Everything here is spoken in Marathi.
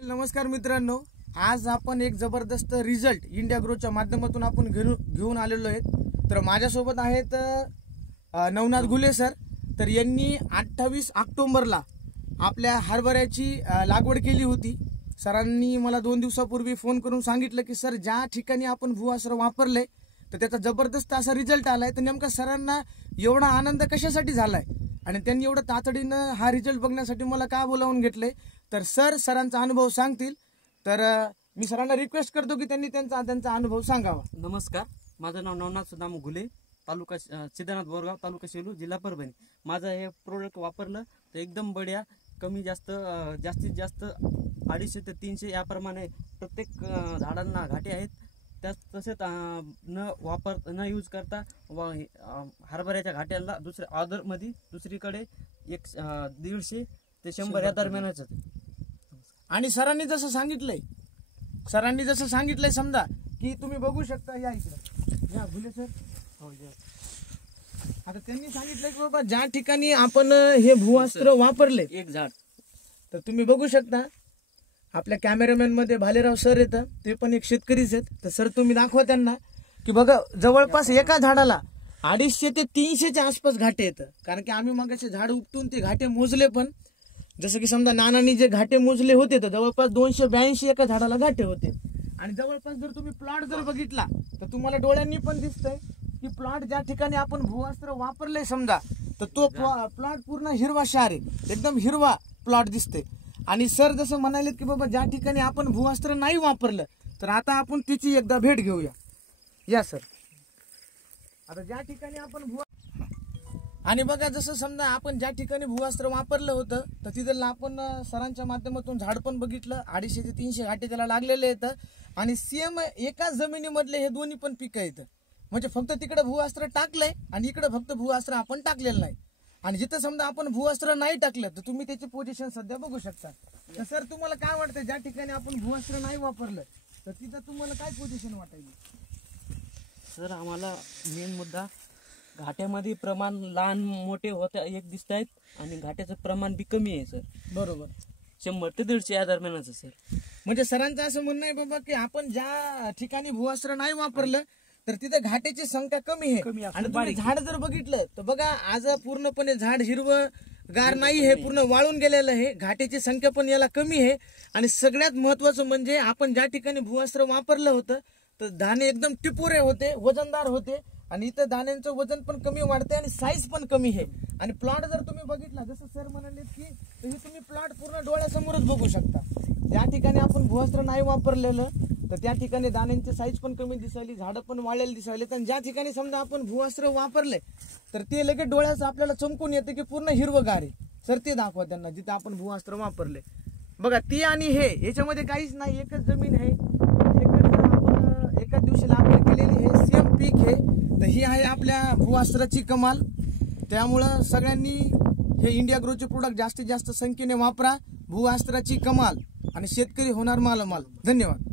नमस्कार मित्रांनो, आज आपण एक जबरदस्त रिझल्ट इंडिया ग्रोच्या माध्यमातून आपण घेऊन आलेलो आहेत। तर माझ्यासोबत आहेत नवनाथ गुले सर। तर यांनी 28 ऑक्टोबरला आपल्या हरभऱ्याची लागवड केली होती। सरांनी मला 2 दिवसापूर्वी फोन करून सांगितलं की सर ज्या ठिकाणी आपण भूअस्त्र वापरले तर त्याचा जबरदस्त असा रिझल्ट आलाय। तर नेमका सरांना एवढा आनंद कशासाठी झालाय आणि त्यांनी एवढं तातडीनं हा रिझल्ट बघण्यासाठी मला का बोलावून घेतले, तर सरांचा अनुभव सांगतील। तर मी सरांना रिक्वेस्ट करतो की त्यांनी त्यांचा अनुभव सांगावा। नमस्कार, माझं नाव नवनाथ सुदाम गुले, तालुका सिद्धनाथ बोरगाव, तालुका सेलू, जिल्हा परभणी। माझं हे प्रोडक्ट वापरलं तर एकदम बढिया, कमी जास्त जास्तीत जास्त 250 ते 300 याप्रमाणे प्रत्येक झाडांना घाटे आहेत। तसेच न यूज करता हरभऱ्याच्या घाट्याला दुसऱ्या ऑर्डरमध्ये दुसरीकडे 150 ते 100 या दरम्यानच होते। आणि सरांनी जसं सांगितलंय समजा की तुम्ही बघू शकता, या इकडे या गुले सर। हो या। आता त्यांनी सांगितलं की बाबा ज्या ठिकाणी आपण हे भूअस्त्र वापरले एक झाड, तर तुम्ही बघू शकता आपल्या कॅमेरामॅन मध्ये भालेराव सर येतं, ते पण एक शेतकरीच आहेत। तर सर तुम्ही दाखवा त्यांना की बघा जवळपास एका झाडाला 250 ते 300च्या आसपास घाटे येतं। कारण की आम्ही मग असे झाड उपटून ते घाटे मोजले, पण जसं की समजा नानांनी जे घाटे मोजले होते तर जवळपास 282 एका झाडाला घाटे होते। आणि जवळपास जर तुम्ही प्लॉट जर बघितला तर तुम्हाला डोळ्यांनी पण दिसतंय की प्लॉट ज्या ठिकाणी आपण भूअस्त्र वापरले समजा तर तो प्लॉट पूर्ण हिरवाशार आहे, एकदम हिरवा प्लॉट दिसते। आणि सर जसं म्हणाले की बाबा ज्या ठिकाणी आपण भूअस्त्र नाही वापरलं तर आता आपण तिची एकदा भेट घेऊया। या सर, आता ज्या ठिकाणी आपण आणि बघा जसं समजा आपण ज्या ठिकाणी भूअस्त्र वापरलं होतं तर तिथलं आपण सरांच्या माध्यमातून झाड पण बघितलं, 250 ते 300 घाटे त्याला लागलेले आहेत। आणि सेम एकाच जमिनीमधले हे दोन्ही पण पिकं आहेत। म्हणजे फक्त तिकडे भूअस्त्र टाकलंय आणि इकडे फक्त भूअस्त्र आपण टाकलेलं नाही। आणि जिथं समजा आपण भूअस्त्र नाही टाकलं तर तुम्ही त्याची पोझिशन सध्या बघू शकता। तर सर तुम्हाला काय वाटतं ज्या ठिकाणी आपण भूअस्त्र नाही वापरलं तर तिथं तुम्हाला काय पोझिशन वाटायची? सर आम्हाला मेन मुद्दा घाट्यामध्ये प्रमाण लहान मोठे होते एक दिसत आहेत आणि घाट्याचं प्रमाण बी कमी आहे सर। बरोबर, 100 ते 150 या दरम्यानच सर। म्हणजे सरांचं असं म्हणणं आहे बाबा की आपण ज्या ठिकाणी भूअस्त्र नाही वापरलं तर तिथे घाट्याची संख्या कमी आहे। आणि तुम्ही झाड जर बघितलं तर बघा आज पूर्णपणे झाड हिरवं गार नाही, हे पूर्ण वाळून गेलेलं आहे। घाट्याची संख्या पण याला कमी आहे। आणि सगळ्यात महत्वाचं म्हणजे आपण ज्या ठिकाणी भूअस्त्र वापरलं होतं तर दाणे एकदम टिपोरे होते, वजनदार होते। आणि इथं दाण्यांचं वजन पण कमी वाढते आणि साईज पण कमी आहे। आणि प्लॉट जर तुम्ही बघितला जसं सर म्हणाले की हे तुम्ही प्लॉट पूर्ण डोळ्यासमोरच बघू शकता। ज्या ठिकाणी आपण भूअस्त्र नाही वापरलेलं तर त्या ठिकाणी दाण्यांची साईज पण कमी दिसायली, झाडं पण वाळलेली दिसायले। तर ज्या ठिकाणी समजा आपण भूअस्त्र वापरले तर ते लगेच डोळ्याचं आपल्याला चमकून येते की पूर्ण हिरवगार आहे। सर ते दाखवा त्यांना जिथे आपण भूअस्त्र वापरले। बघा ती आणि हे याच्यामध्ये काहीच नाही, एकच जमीन आहे, आपण एकाच दिवशी लागवड केलेली आहे, सेम पीक आहे। तर ही आहे आपल्या भूअस्त्राची कमाल। त्यामुळं सगळ्यांनी हे इंडिया ग्रोचे प्रोडक्ट जास्तीत जास्त संख्येने वापरा। भूअस्त्राची कमाल आणि शेतकरी होणार मालामाल। धन्यवाद।